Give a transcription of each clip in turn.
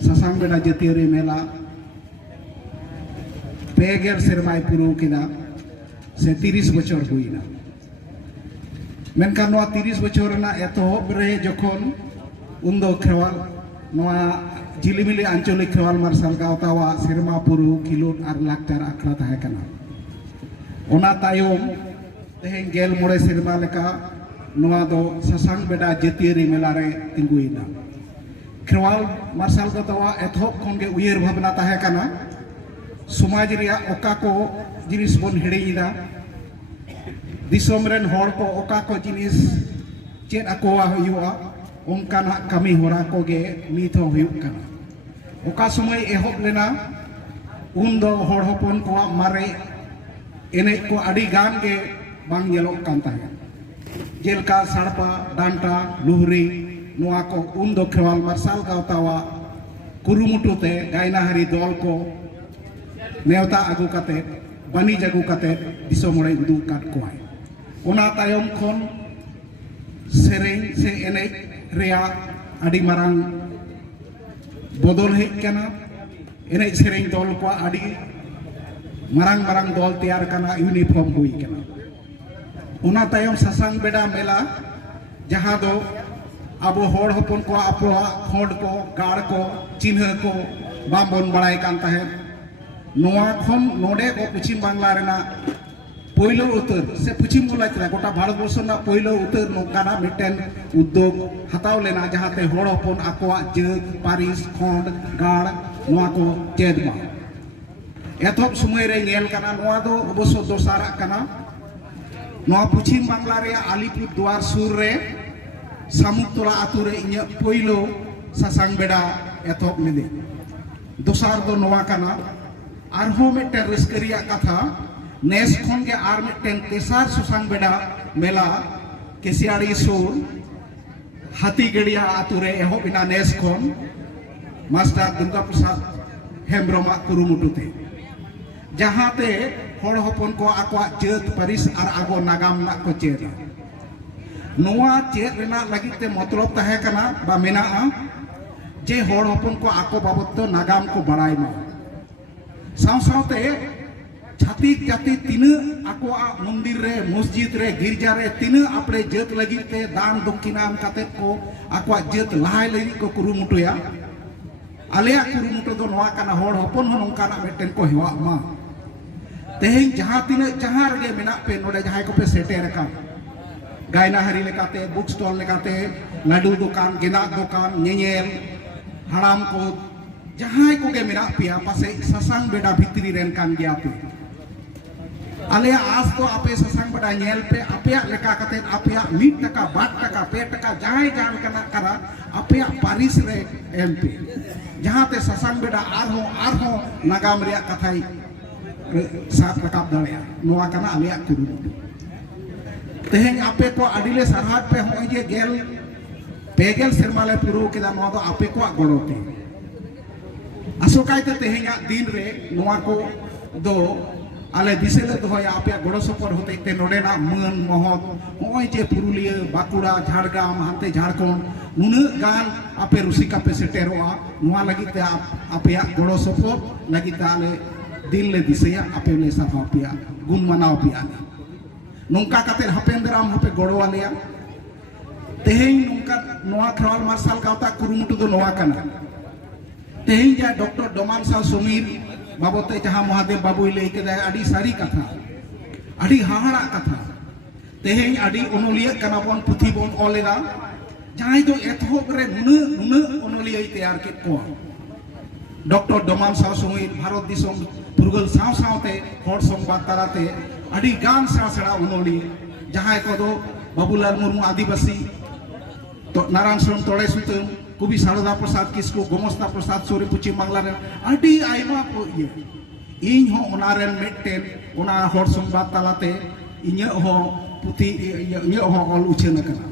ससांग बेड़ा जतियारी मेला पेगेर सेरमाय पुरु केदा से 30 बछर हुईना मेनखान 30 बछर ना एतहब रे जखन उन्दो खेवाल झिलिमिली आंचलिक खेवाल मार्शल गावतावा सेरमा पुरु खिलोट और लाकचार आखड़ा तहेकना ओना तायम तेहें गेल मोड़े सेरमा लेका नोआ दो ससांग बेड़ा जतियारी मेला रे तिंगुइना खेवाल मार्शल गावतावा एतहब खनगे उयेर भावना तहेकना समाज रिया ओका को जिनिस बन हिड़ीदा दिसोम रेन हर को ओका को जिनिस चेद आकोआ हुआ उनकाना कमी होरा को गे नित हो हुयुक कना ओका समय एहब लेना उन दो हर हपन को मारे एने को अड़ी गान के बांग येलोक कान ताहे जेलका सड़पा डांटा लुहरी नोआ को उन दो खेवाल मार्शल गावतावा कुरुमुटुते गायनाहारी दल को नेवता आगु काते बानिज आगु काते दिसोम मोड़े उदुग काट कोआय ओना तायम खन सेरें से एने रेया आदि मारांग बदल हेज कना एने सेरें दल को आदि मारांग मारांग दल तैयार कना यूनिफॉर्म हुई कना ओना तायम ससांग बेड़ा मेला जहां दो अब हर हपन को आपवा खोड को गाड़ को चिन्ह को बाबन बड़ाय कान ताहे नोआ खन नोडे को पश्चिम बांग्ला रेना पहिलो उतर से पश्चिम बंगाल गोटा भारत वर्ष पहिलो उतर नौकाना मिटेन उद्योग हताव लेना जहाते हर हपन आकोआ जात पारिस खंड गाड़ नोआ को चेदमा एथब समय रे नेल कना नोआ दो अवश्य दोसारा कना नोआ पश्चिम बांग्ला रे आलिपुर द्वार सुर रे सामुकतला आतु रे इᱧ पहिलो ससांग बेड़ा एथब लेदे दोसार दो नोआ कना आरहो मिटेन रस्करिया कथा नेस खन के आर मिटेन तेसार ससांग बेड़ा मेला केसियाड़ी सुर हाथीगड़िया आतु रे एहब इना नेस खन मास्टर दुर्गा प्रसाद हेम्ब्रम कुरुमुटुते जहाते हर हपन को आकोआ जात पारिस और आगो नागाम ना को चेदा नोआ चेद रेना लगिते मतलब तहे कना बा मेनाआ जे हर हपन को आको बाबत तो नागाम को बड़ाई मा साव सावते छातिक जाति तीन आकोआ मंदिर रे मस्जिद रे गिरजा रे तीन आपरे जात लगिते दान दक्षिणाम काते को आकोआ जात लहाय लगी को कुरुमुटुया आलेया कुरुमुटु दो नोआ काना हर हपन हो नोंकाना मिटेन को हेवा मा तेहें जहां तीन जहां रे मेना पे नोडे जहां को पे सेटेर का गायनाहारी लेकाते बुक स्टॉल लेकाते लाडू दुकान गेना दुकान नेनेल हराम को जहां को के मेना पिया पासे ससांग बेड़ा भितरी रेन कान गया पे आले आज तो आपे ससांग बेड़ा नेल पे आपया लेका काते आपया 1 टका 2 टका 2 टका जहां जान कना करा आपया पारिस रे एमपी जहां ते ससांग बेड़ा आर हो नागाम रे कथाई सात रकाब दाड़िया नोआ कना आलेया कुरुमुटु तेहें आपे को अडिले सरहाद पे हो जे गेल पेगेल सेरमाले पुरु केदा नोआ दो आपे को गड़ोते आसोकायते तेहें दिन रे नोआ को दो आले दिसेले दोया आपे गड़ो सपर होते ते नोडेना मन महत होय जे पुरुलिया बाकुड़ा झाड़गाम हांते झारखंड नुना गान आपे रुसिका पे सेटेरोआ नोआ लगिते आपे गड़ो सपर लगिते आले दिल ले दिसेया आपे ले साफा पिया गुण मनाव पिया नौका काते हपेन दराम हपे गड़ो आलेया तेहें नौका नोआ खेवाल मार्शल गावता कुरुमुटु दो नोआ कना तेहें जा डॉक्टर डोमान साव समीर बाबते जहां महादेव बाबू लई केदा आडी सारी कथा आडी हाहाड़ा कथा तेहें आडी ओनोलिया कना बन पुथी बन ओलेदा जहां दो एथोब रे नुना ओनोलिया तैयार के को डॉक्टर डोमान साव समीर भारत दिसोम फुरगल साव सावते हर संवाद ताराते आडी गान सेड़ा ओनोली जहां को दो बाबूलाल मुर्मू आदिवासी तो नारायण शरण तोड़े सुतम कवि शारदा प्रसाद किसको गोमस्ता प्रसाद सोरे पश्चिम बांग्ला रे आडी आइमा को इन हो ओनारेन मेटेन ओना हर संवाद तालाते इन्य हो पुथी इन्य हो ऑल उछेन कना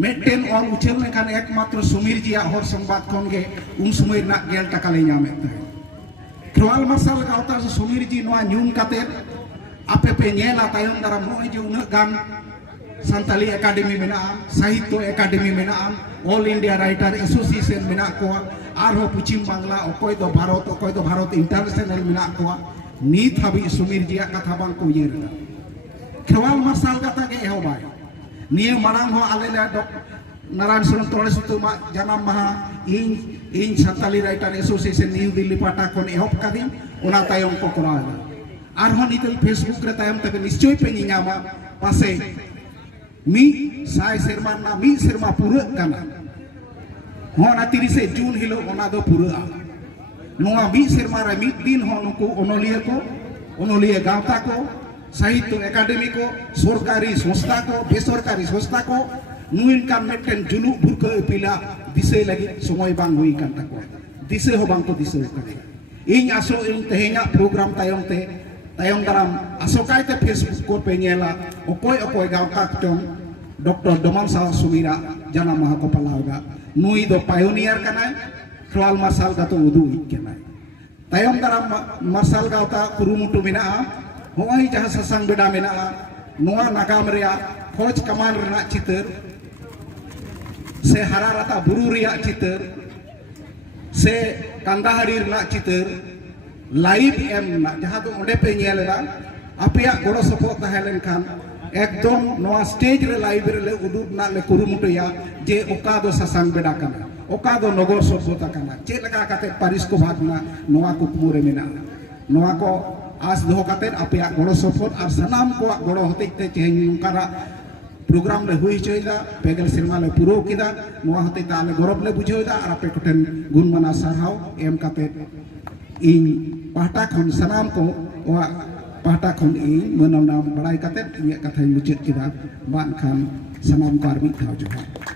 मेटेन ऑल उछेन लेखान एकमात्र सुमीर जी हर संवाद खन गे उन समय ना 10 टाका ले नामे ताहे खेवाल मार्शल गावता सुमीर जी नोआ न्यून काते आपे पे नेला तायम दारा नोय जे उना गान सान्ताली एकाडेमी मेना साहित्य एकाडेमी मेना ऑल इंडिया राइटर एसोसिएशन मेना को आरो पश्चिम बांगला अकोय दो भारत इंटरनेशनल मिना को नीत हाबी सुमीर जिया कथा बांग को ये खेवाल मार्शल कथा के एहोबाय निये मानांग हो आले नारायण सोरेन तोड़े सुतुमा जन्म माहा इन सान्ताली राइटर एसोसिएशन न्यू दिल्ली पाटा खन एहब कादिम ओना तायम को करावा आरहों नितल फेसबुक रे तायम तबे निश्चय पे नियामा पासे मी साय सेरमा ना मी सेरमा पुरा काना होना 30 जून हिलो ओना दो पुरा नोआ मी सेरमा रे मी दिन हो नुको ओनोलिया गावता को साहित्य एकेडमी को सरकारी संस्था को बेसरकारी संस्था को नुइन कान मेटन जुलू बुरका पिला दिसे लगी समय बांग हुई कान तको दिसे हो बांग को दिसे करे इन आसो इन तेहेना प्रोग्राम तायम दाराम आसो कायते फेसबुक को पे नेला ओकोय गावता चों डॉक्टर डोमान साव सुमीरा जाना महा को पलावगा नुई दो पायोनियर कनाय खेवाल मार्शल का तो उदू इकनाय तायम दाराम मार्शल गावता कुरुमुटु मेना होय जहां ससंग बेडा मेना नोआ नागाम रिया खोज कमान रना चितर से हरारता बुरु रिया चितर से कंदाहारी रना चितर लाइव एम ना जहां तो ओंडे पे नेलरा आपिया गोड़ो सपो तहेलेन खान एकदम नोआ स्टेज रे लाइव रे उदुग ना ले कुरुमुटुया जे ओका दो ससंग बेडा कना ओका दो नगर सभ्यता कना चे लगा काते पारिस को भागना नोआ कुकमु रे मेना नोआ को आस दोह काते आपिया गोड़ो सपोर्ट और सनाम को गोड़ो होते ते चेंज नुकारा प्रोग्राम ले हुई चोइदा पेगल सिनेमा ले पुरो किदा नोआ होते ताले गौरव ले बुझोइदा और आपे कोटेन गुण मना साराव एम काते इन पाटा खन सनाम को वा पाटा खन इन मनम नाम बड़ाई काते इया कथा मुचेत किदा बान खान सनाम कार मी थाव जोहा।